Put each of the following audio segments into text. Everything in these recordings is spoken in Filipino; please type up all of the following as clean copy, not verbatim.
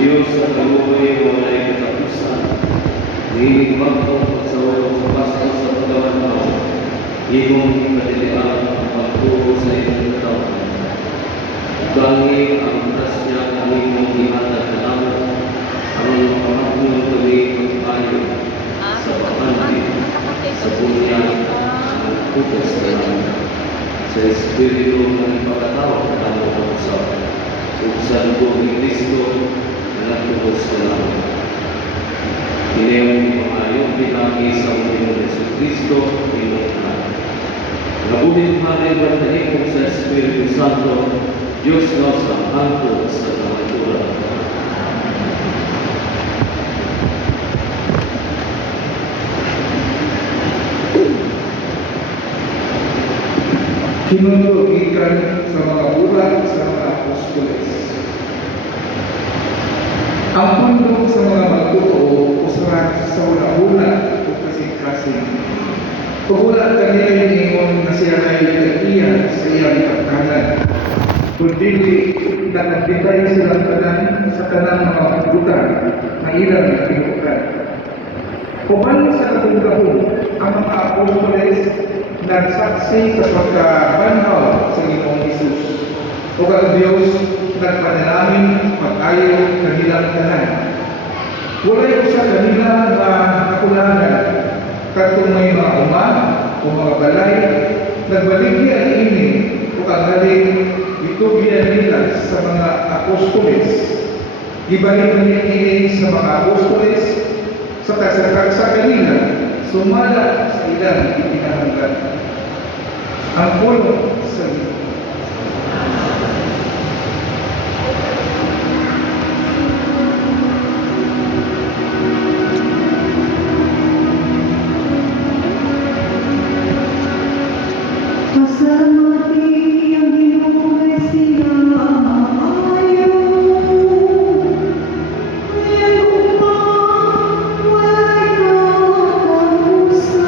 Diyos sa kaluoy walay katapusan, dinig magpong sa ulong sa pasto sa pagawad mo, imong kadilian ang pagturo sa iyong taon. Gangi ang grasya kami mong ihatag na naman, ang pamagmul kami magpayo sa pakanti, sa bunyag, ang putos na naman, sa Espiritu ng pagkatawag na ang pag-usap, sa dugo ni Kristo na nagtubos na naman. Inayong pangayong pinagi sa ulit ng Jesus Kristo, imong na. Nabuhin manay bantahin kong sa Espiritu Santo, Diyos na sa angko sa kamantura. Kinunugikan sa mga ulat sa mga apostoles. Ang pundok sa mga magtotoo usaran sa una-una o kasing-kasing. Pag-ulat kanila ingon na siya ay kaiyan sa iyang pagkanan. Kundi nagpitay silang tanan sa tanang mga pagbutan na ilang nakinukan. Puman sa katungkahon, ang mga apostoles nagsaksi sa pagkabanhaw sa imong Isus. O ang Diyos nagpanalangin pag-ayo kanilang tanan. Walay ko sa kanila na nakulangan katong may mga uma o mga balay nagbaligyan ini o kagaling itugyan nila sa mga apostoles. Gibalik nila ini sa mga apostoles sa kasakaksa kanila sumala sa ilang itinahanggan. Ang puno sa Pasalamati ang Ginoo ay sila maayo. Ngayong upang walay katapusan.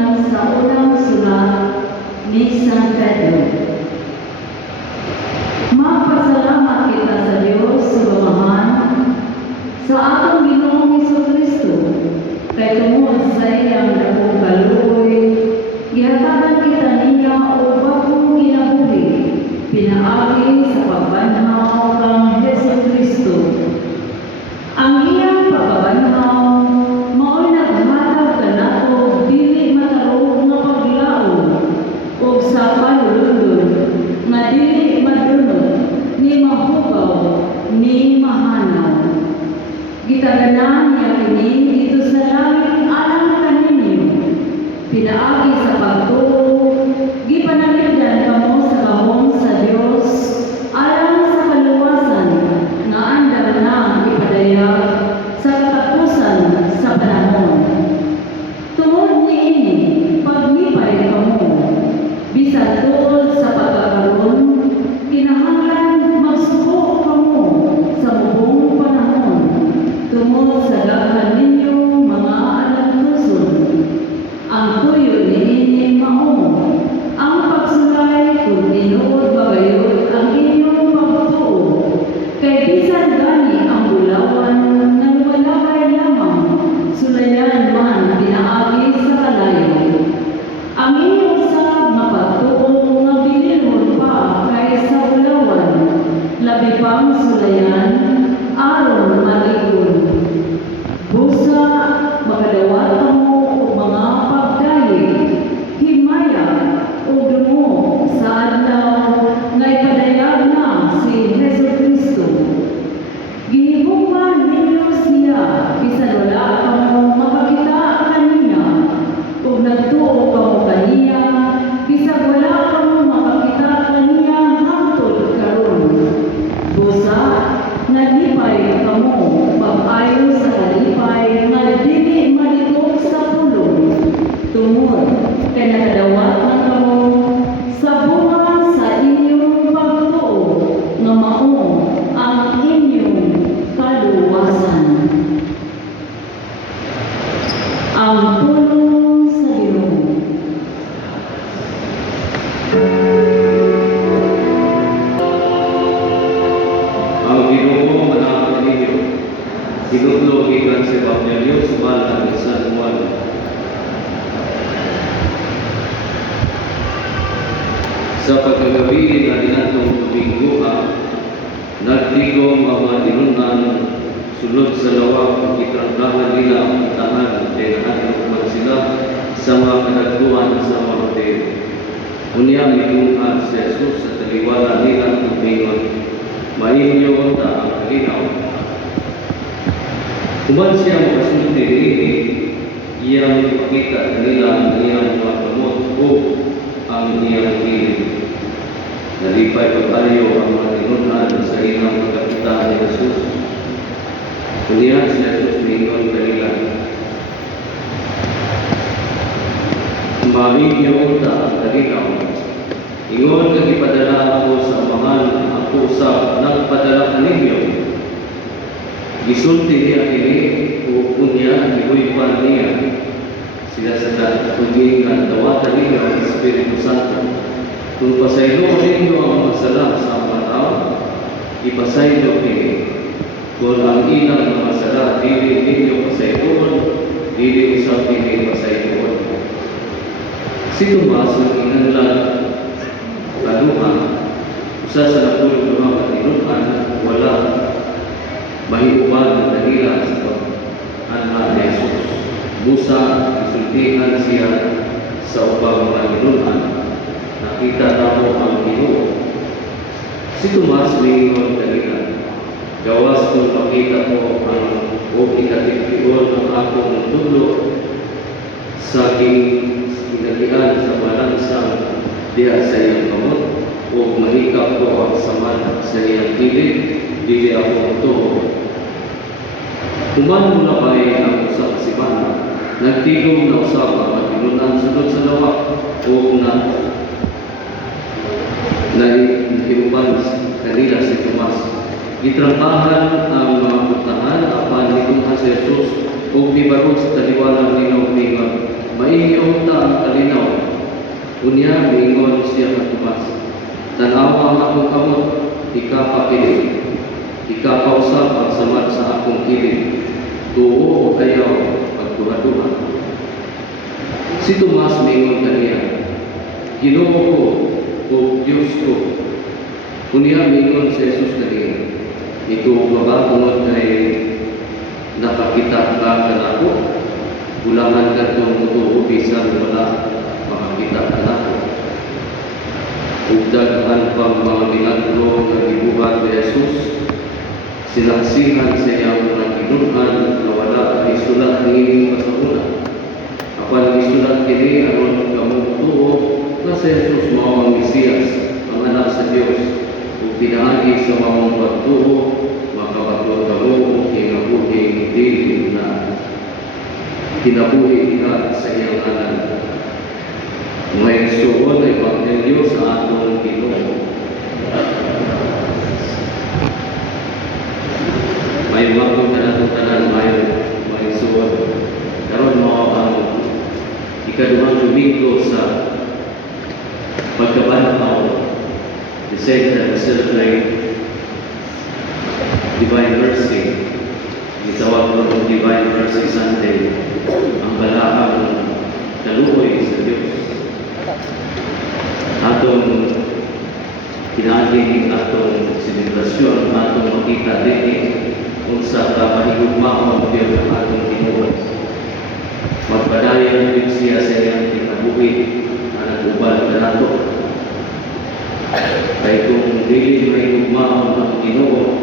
gikan sa unang sulat ni San Pedro. Magpasalamat kita sa Diyos Subhanahu sa atong Ginoong Jesucristo kay tungod sa iyang dakong kaluoy gihatagan kita niya og bagong kinabuhi pinaagi sa pagbanhaw kang Jesucristo. Ang iyang pagbanhaw mao'y naghatag kanato dili matarong nga paglaom ug sa panulundon nga dili madunot ni mahugaw ni mahanaw. Gitaganan niya kini dito sa langit alang kaninyo. Pinaagi sa pagtuo, gipanalipdan kamo sa gahom sa Dios alang sa kaluwasan nga andam na ipadayag sa katapusan sa panahon. Tungod niini, paglipay kamo, bisan tuod sa pagkakaroon, kinahanglan magsuko kamo sa mubong panahon tungod sa daghan ninyo mga alagtuson. Ang tuyo niini mao ang pagsulay kung tinuod bagayod ang inyong pagtuo. Kay bisan gani ang bulawan nga lumalakay lamang, sulayan man pinaagi sa kalayo. Ang inyong sa mapagtuo nga binilhon pa kaysa bulawan, labi pang sulayan aron maligon. Busa makadawat kamo og mga pagdayeg, himaya o dumo sa adlaw nga ipadayag na si Jesucristo. Gihigugman ninyo siya bisan wala kamo makakita kaniya ug nagtuo kamo kaniya bisan wala kamo makakita kaniya hangtod karon. Busa naglipay kamo pag-ayo sa kalipay nga dili malikog sa pulong tungod kay nakadawat na kamo sa bunga sa inyong pagtuo nga mao ang inyong kaluwasan. Ang pulong sa Ginoo. Ang Ginoo manahan ninyo. Tinutlo gikan sa Ebanghelyo sumalang ni San Juan. Sa pagkagabi na dinatong Domingo, nagtigom ang mga tinunan sulod sa lawak itrangkahan nila ang tahan kay nahanap sila sa mga kadagduan sa mga hotel. Unya mitunghan si Jesus sa taliwala nila ang tumingon. Mainyo ta ang kalinaw. Kuman siya makasulti rini, iyang ipakita nila ang iyang mga kamot o ang iyang hiling. Nalipay pagkayo ang mga tinunan sa ilang pagkakitaan ni Jesus. Kunya si Jesus mingon kanila. Mainyo ta ang kalinaw. Ingon kang ipadala ako sa amahan, ako sa nagpadala kaninyo. Gisulti niya kini, o kunya, ibuipan niya. Sila sa tuging at dawatan ninyo ang Espiritu Santo. Kung pasaylo ninyo ang mga sala sa mga tao, ipasaylo kini. Kung ang ilang mga sala, dili ninyo pasayloon, dili usap kini pasayloon. Si Tomas ang inanlan kaluha, usa sa napulong mga katinuan, wala mahiuban na nila sa pag-anla ni Jesus. Busa, isultihan siya sa upang mga tinuan. Nakita na mo ang Ginoo. Si Tomas mingon kanila, gawas kung makita mo ang o ikatipigon ang akong tulo sa kinalian sa malansang diha sa iyang kamot o mahikap ko ang saman sa iyang kilid, dili ako ito. Kuman mo na kay ang usap si Mana, nagtigong na usap ang matinunan sunod sa lawak o na hinuban kanila si Tomas. Gitrangkahan ang mga putahan apan nitong si Jesus o gibarog sa taliwalang ninaw mingon, Maingon ta ang kalinaw. Unya miingon siya nga Tomas. Tanawa ang akong kamot, ikapakili. Ikapausap ang samad sa akong kilid. Tuo o kayaw pagduha-duha. Si Tomas miingon kaniya, Ginoo ko o Diyos ko. Unya miingon si Jesus kaniya, ito ba tungod kay nakakita ka kanako? Ulangan ka itong mutuo bisan wala makakita kanako. Ugdagan pang mga milagro na gibuhat ni Jesus, sinangsingan sa iyang mga ginunan na wala ay sulat ni pasahuna. Apan isulat kini aron kamutuo na si Jesus mao ang Mesiyas, ang anak sa Dios, ug pinaagi sa mga pagtuo makabaton kamo ug kinabuhi dili na kinabuhi diha sa iyang anak. May suod ay Ebanghelyo sa atong Ginoo. May mga tanan may suod. Karon mao ang ikaduhang Domingo sa pagkabanhaw. The second celebrate Divine Mercy. Gitawag ko ng Divine Mercy Sunday. Ang balahang kaluoy sa Diyos. Atong kinaaging atong selebrasyon, atong makita din kung sa kahigugmaon din ang atong Ginoo. Magpadayon din siya sa iyang kinabuhi na nag-ubal ka nato. Kaya kung dili may hugmaon ang Ginoo,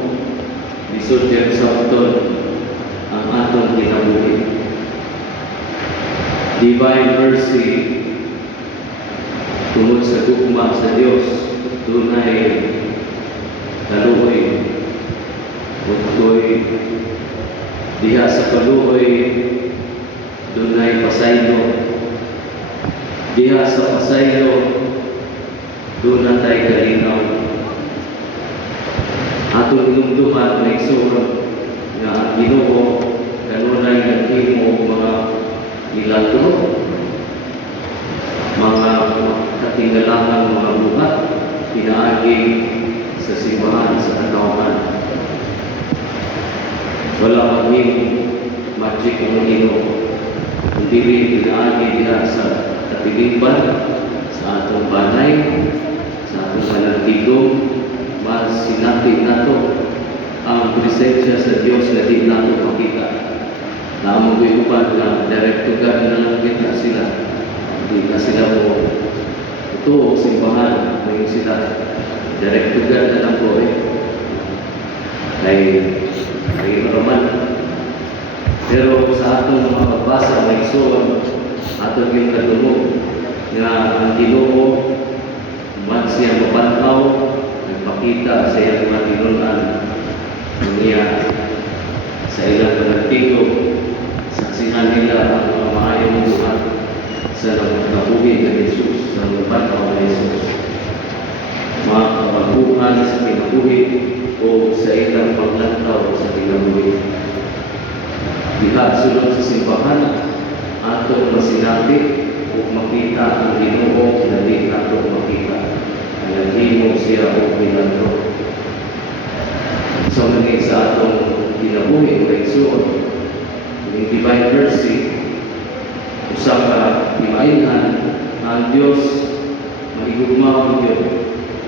lisod yan sa uton ang atong kinabuhi. Divine Mercy tungod sa gugma sa Dios, dunay kaluoy. Utoy diha sa kaluoy, dunay pasaylo. Diha sa pasaylo, dunay kalinaw. Atong inumduman na igsoon nga ang Ginoo kanunay naghimo mga milagro, mga katinggalangang mga buhat, pinaagi sa simbahan sa kanawahan. Wala maging magic ang Ginoo, kundi pinaagi diha sa katilipan, sa atong banay, sa atong panantigong, mas sinati nato ang presensya sa Diyos na di nato makita. Naamong upan na direktugan na lang kita sila. Hindi na sila mo ito o simbahan na yung sila. Direktugan na lang po Kay Roman. Pero sa atong mga pagbasa, may isuon, atong yung katulog na ang Ginoo, man siya mapanhaw, nagpakita sa iyang mga tinunan niya sa ilang panagtigo. Saksihan nila ang mga maayong buhat sa nagkabuhi ng Jesus, sa nagpanaw ng Jesus. Mga kabaguhan sa kinabuhi o sa ilang paglantaw sa kinabuhi. Diha sulod sa simbahan, atong masinati o makita ang Ginoo na di atong makita. Naghimo siya o pinagro. So, naging sa atong kinabuhi o igsoon, yung Divine Mercy, usap ka imaingan ang Diyos, mahigugma ang Diyos,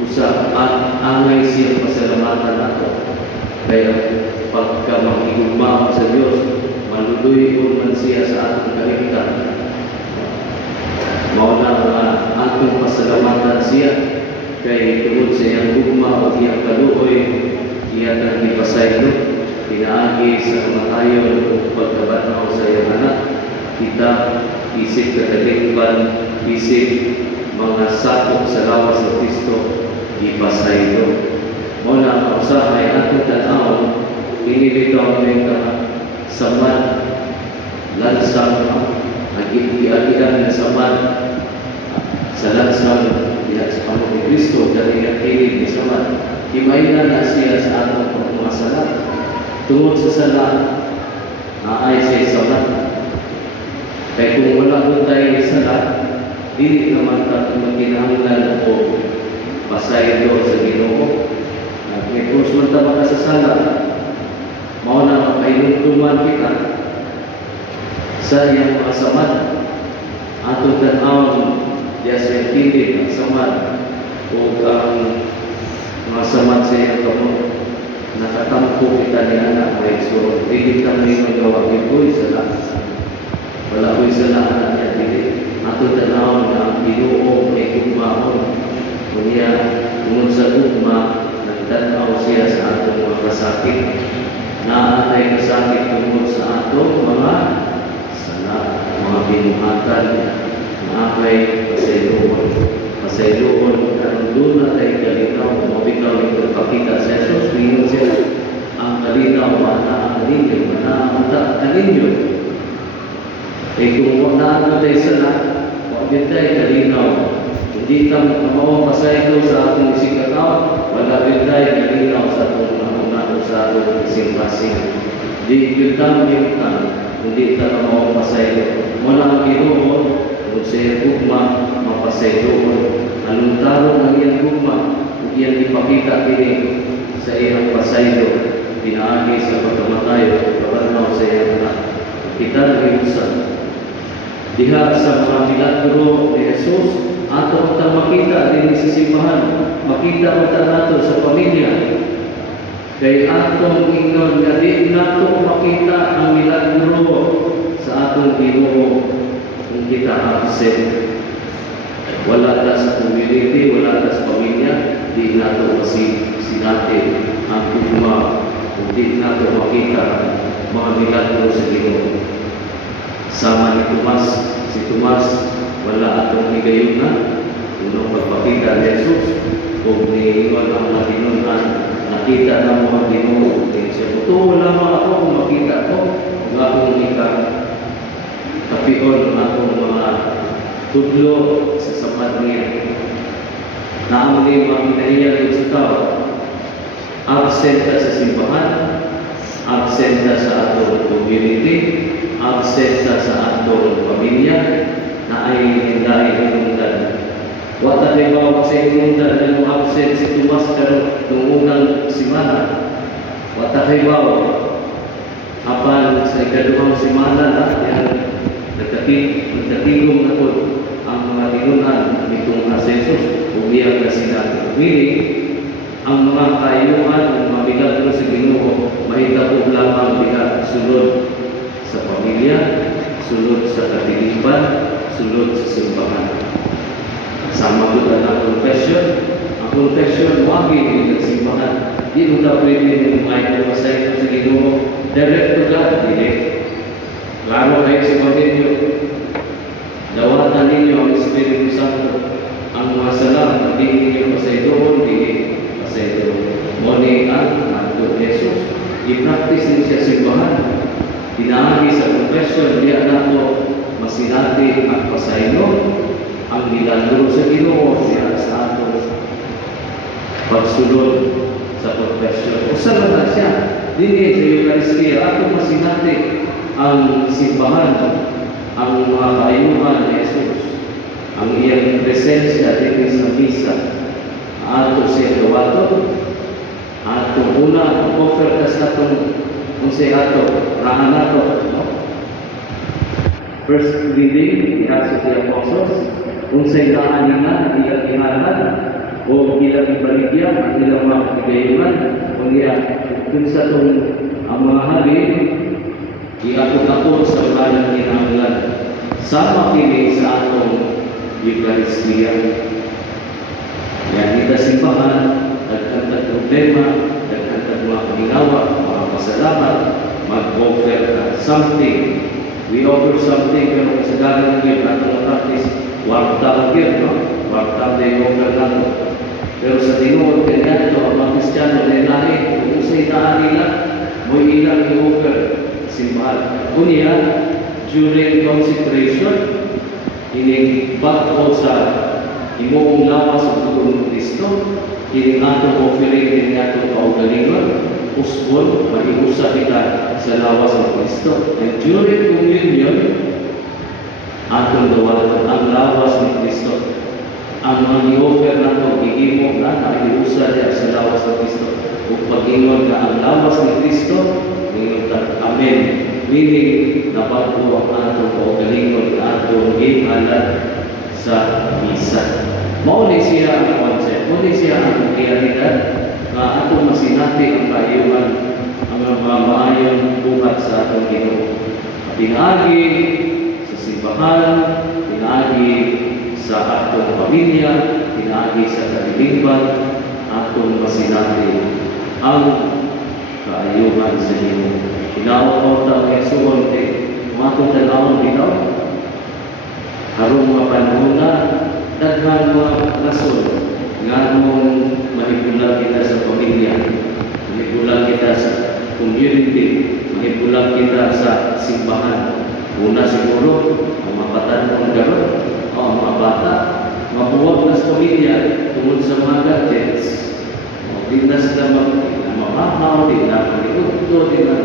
usap at angay siya pasalamatan nato. Kaya pagka mahigugma sa Diyos, maluloy man siya sa atong kaligtan. Mauna nga atong pasalamatan siya, kay tungod sa iyang gugma o iyang kaluoy, iyang ang ipasaylo, pinaagi sa kamatayon o pagkabanaw sa iyang anak. Kita isip katalikban, isip mga sakop sa lawas sa Kristo, ipasaylo. Muna ang kausahay atong tanaw, inilitaw ng samad, lansang, nag-iagian na samad, sa lansang, sa Panginoon ni Kristo, dahil ang kilig ni samad, imahinan na siya sa atong pagmasalat. Tungod sa sala, ay siya samad. Kaya kung wala doon tayo sala, hindi naman tayo magkinahanglan o pasaylo sa Ginoo. At may konsulta ba ka sa sala, mauna makainuntuman kita sa iyang mga samad. Atong tanawang Diyas yung pilit ang samad o ang mga samad sa iyang kamot. Nakatampo kita ni anak ay so, hindi kami magawa ko'y sala. Wala ko'y sala anak niya dili. Atong tanawang na ang Ginoo ay kugmaon. Kunya, tungod sa gugma, nagtanaw siya sa atong mga kasakit. Naatay kasakit tungod sa atong mga sala, mga binuhatan, maapay pasayloon, ang doon na tayo kalinaw, mabitaw yung pagpakita sa Jesus, tingin siya, ang kalinaw, manaan ninyo, manaan ninyo. Eh kung manaan tayo sala, huwag tayo kalinaw. Hindi ka mawang pasaylo sa atong ising kataw, wala rin tayo kalinaw sa atong mga sa atong ising pasing. Di yun hindi ka mawang pasaylo. Mula ang Ginoo, kung siya gugma, mapasaylo. Anong tarong ang iyang gugma, kung iyang ipakita kini sa iyang pasaylo, pinaagi sa pagkamatay, pagkanaw sa iyang anak. Kita nag-iusan. Diha sa mga milagro ni Jesus, ato ang makita din sa simbahan, makita ang nato sa pamilya. Kay atong ingon nga di nato makita ang milagro sa atong Ginoo kung kita absent. Wala ta sa community, wala ta sa pamilya, di nato sinati ang gugma, di nato makita mga milagro sa Ginoo. Sama ni Tomas, si Tomas wala atong higayon na kung pagpakita ni Jesus kung niingon ang mga ginunan nakita na mo ang Ginoo siya buto lamang ako kung makita ko kung akong kapion akong mga tudlo sa sapat niya naamuli mga pinahiyag sa tao absent ka sa simbahan, absent ka sa atong community, absent ka sa atong pamilya na ay hindahin hinundan. Wata may bawag sa hinundan na mo absent si Tomas pero nung unang simana. Wata kay bawag. Apan sa ikaduhang simana na yan nagkatigong na po ang mga tinunan nitong asensos umiyak na sila. Meaning, ang mga kayuhan, ang mga milagro sa Ginoo mahitabo lamang diha sulod sa pamilya, sulod sa katilipan, sulod sa simbahan. Sama ko ang confession. Ang confession, wagi din ang simbahan. Di mo na pwede yung mga ipasay sa Ginoo. Direct to God, direct. Klaro kayo sa pamilya. Dawatan ninyo ang Espiritu Santo. Ang mga salam, hindi ninyo pasay doon, hindi pasay doon. Moni ang Manto Jesus. I-practice din siya simbahan. Tinaagi sa confession, diya nato masinati ang pasaylo, ang milagro sa Ginoo diya sa ato pagsulod sa confession. Usa na siya, dili sa Eucharistia, ato masinati ang simbahan, ang mga kaayuhan ni Jesus, ang iyang presensya dito sa misa, ato siya gawato, ato una, offer ka sa atong kung siya ato, rahan ato, no? First reading, the Acts of the Apostles, kung siya rahan nila, ilang ihanan, o ilang ibaligyan, at ilang mga kagayunan, kung kung sa itong ang mga halin, iakot-akot sa ngalan ng kinahanglan. Sama kini sa atong Eucharistia. Yan, kita simbahan, nagkantag problema, nagkantag mga paginawa, mga pasalamat, mag-offer ka something. We offer something, pero kasagalan ng yun, atong practice, warta yun, no? Warta na yung offer nato. Pero sa tinuod, ganyan ito, ang mga Kristiyano, nilani, kung sa'y naan nila, mo ilang i-offer simbahan. Kunya, during consecration, bago sa imuong lawas sa Pugong Kristo, kining atong offering din atong kaugalingon, usbon, mag-iusa kita sa lawas ng Kristo. And during communion, Atong gawaton ang lawas ni Kristo. Ang mga i-offer nato gihimo na naiusa diya sa lawas ni Kristo. Ug pag-ingon nga ang lawas ni Kristo, ingon ta, amen. Meaning nabago ang atong kaugalingon na atong gihalad sa misa. Mao ni siya ang concept, mao ni siya ang realidad nga atong masinati ang kaayuhan ang mga maayong buhat sa atong Ginoo. Pinaagi sa simbahan, pinaagi sa atong pamilya, pinaagi sa kalibingan, atong masinati ang kaayuhan sa Ginoo. Inaot ta kay suon kay atong tanawon bitaw. Harong mga panahon na daghan mga rason nga mong manipular kita sa pamilya, manipular kita sa community, manipular kita sa simbahan. Una siguro, ang mga patanon karon, o ang mga bata, mabuwag na sa pamilya tungod sa mga gadgets. Di na sila mamahaw, di na mag-iuto, di na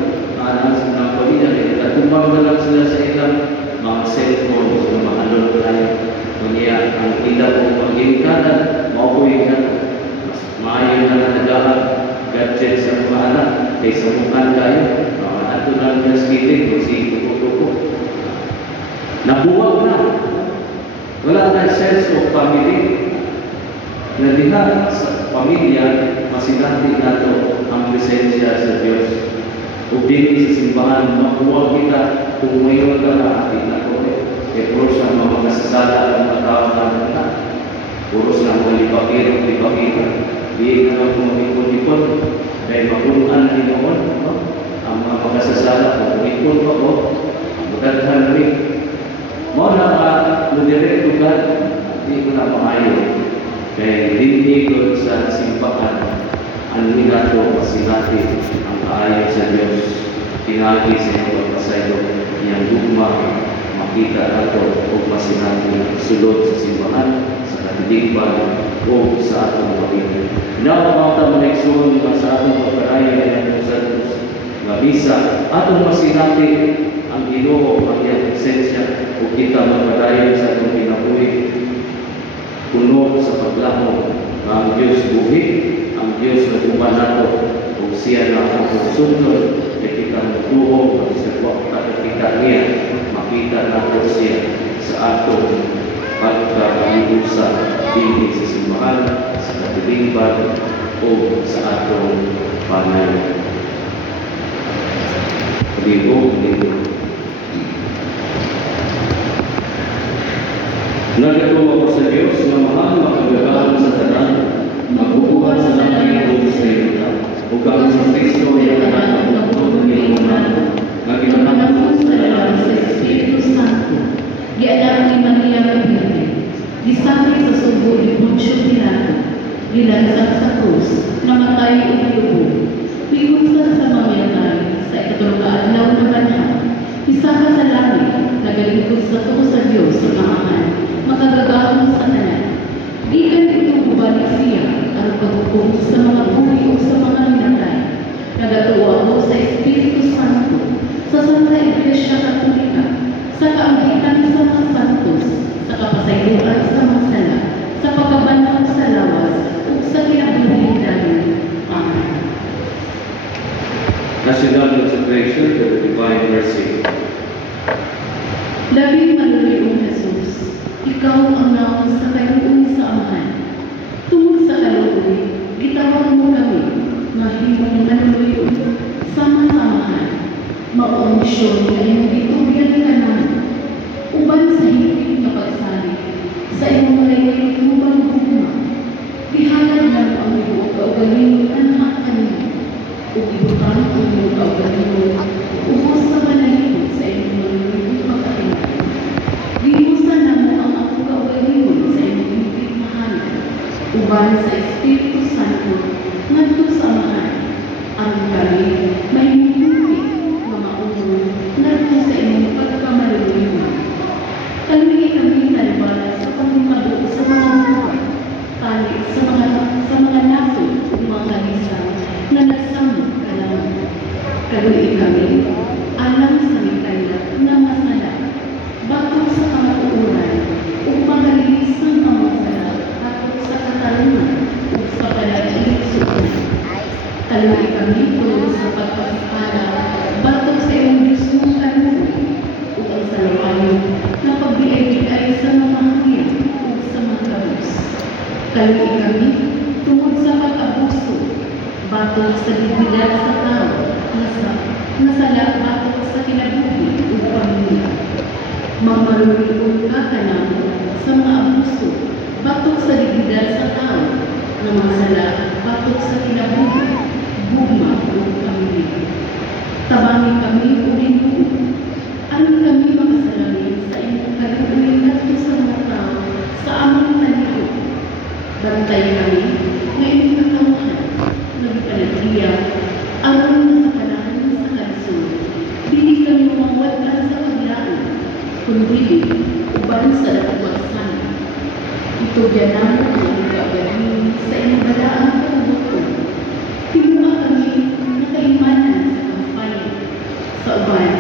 sa mga pamilya, di na tumbang na lang sila sa ilang mga cellphones, mga alon tayo. Kanya ang ilang kong pag-ingkanan, maupuin na. Mas maayon na nagahag gadgets sa mga anak, kaysa mukhan tayo, mga ato lang na skilling, kung si tuko-tuko. Nabuwag na. Wala na sense of family. Na diha sa pamilya, masinati nato ang presensya sa Diyos. Kung dili sa simbahan, mabuwag kita kung mayroon ka na ating nato. Puros ang mga kasasala ang mga tao na puros ang mga libakiro. Di na lang kung ipon-ipon. Dahil mapunuan na inoon. Ang mga kasasala, kung ipon pa po, magdadhan rin. Mo na ka-moderate lugar, di ko na maayo. Kaya hindi ko sa simbahan, ang minato masinati ang kaayo sa Diyos. Pinagi sa iyo pagpasayo, iyang dugma, makita nato o masinati sulod sa simbahan, sa katidigban o sa atong pamilya. Nakakauta manekson sa atong pagkarayan ng Santos nga bisa atong masinati ang Ginoo ang iyang presensya o kita magpadayon sa atong kinabuhi puno sa paglaho ang Diyos buhi, ang Diyos na uban nato o siya na ang sundod na kita magtuho at sa pagkakita niya makita nato siya sa atong pagkakalusa dili sa simbahan, sa katiligban o sa atong panay. Libo. Nagatuwa ko sa Diyos na mahal makagagawa sa tanan, magbubuhat sa langit o sa iyo. Ug ang sa Kristo ay nakakabutod ng ilunan, naginamanapos sa dalang sa Espiritu Santo, gianak ni Maria Gabriel, gisakri sa subo ni Poncio Pilato, gilansag sa krus, namatay o lubog, pigusan sa mamayatay, sa ikatulong adlaw na banal, isa ka sa langit, nagalikod sa tuko sa Diyos sa Amahan, makagagahon sa tanan. Di ka nito bubalik siya ang paghukom sa mga buhay o sa mga minatay. Nagatuwa ko sa Espiritu Santo, sa Santa Iglesia Katolika, sa kaambitan sa mga santos, sa kapasayuan sa mga sala, sa pagkabanaw sa lawas, o sa kinabuhidan. Amen. National consecration to the Divine Mercy. Labing maluluyong Jesus, ikaw ang naon sa kaluoy sa Amahan. Tungod sa kaluoy, gitawag mo kami, mahimong maluluyong, sama-samahan, maong misyon na iyong itubyan ka namin, uban sa higit na pagsali, sa iyong malayay umubang hukma, ihalad na ang iyong kaugaling anak kanina, ugibutan ang iyong kaugaling, ubos sa manahimod sa iyong maluluyong pagkakinan. Gimusan na mo ang akong kaugalingon sa iyong higit mahalan, uban sa Espiritu Santo, ngadto sa Amahan, ang kami may mimpi na maunong ngadto sa iyong pagkamaluluyong. Kalmi kami talbala sa pagmamalo sa mga buwan, tali sa mga nasod o mga kalisang na nagsamot kalaman. Kalmi kami alam sa mitaya na masala, bago sa kamatuan kami tungod sa pagpasipala, batok sa iyong Diyos mong kanunoy, ug ang salawayo na pagbiay-biay sa mga hangin ug sa mga kabus. Kaluoy kami tungod sa pag-abuso, batok sa dignidad sa tao, nasala batok sa kinabuhi ug pamilya. Magmaluloy ka kanamo sa mga abuso, batok sa dignidad sa tao, na mga sala batok sa kinabuhi, guma ug pamilya. Tabangi kami o Ginoo, aron kami makasalamin sa imong kaluoy ngadto sa mga tao sa among talihok. Bantay kami nga imong katawhan, nagpanagbiya, aron na sa panahon sa kalisod. Dili kami mawawala sa paglaan, kundi uban sa dakwagsan. Itugyan namin ang kagaling sa imong balaang pagbuto. Himuha kami nakaimanan sa kampanya, sa uban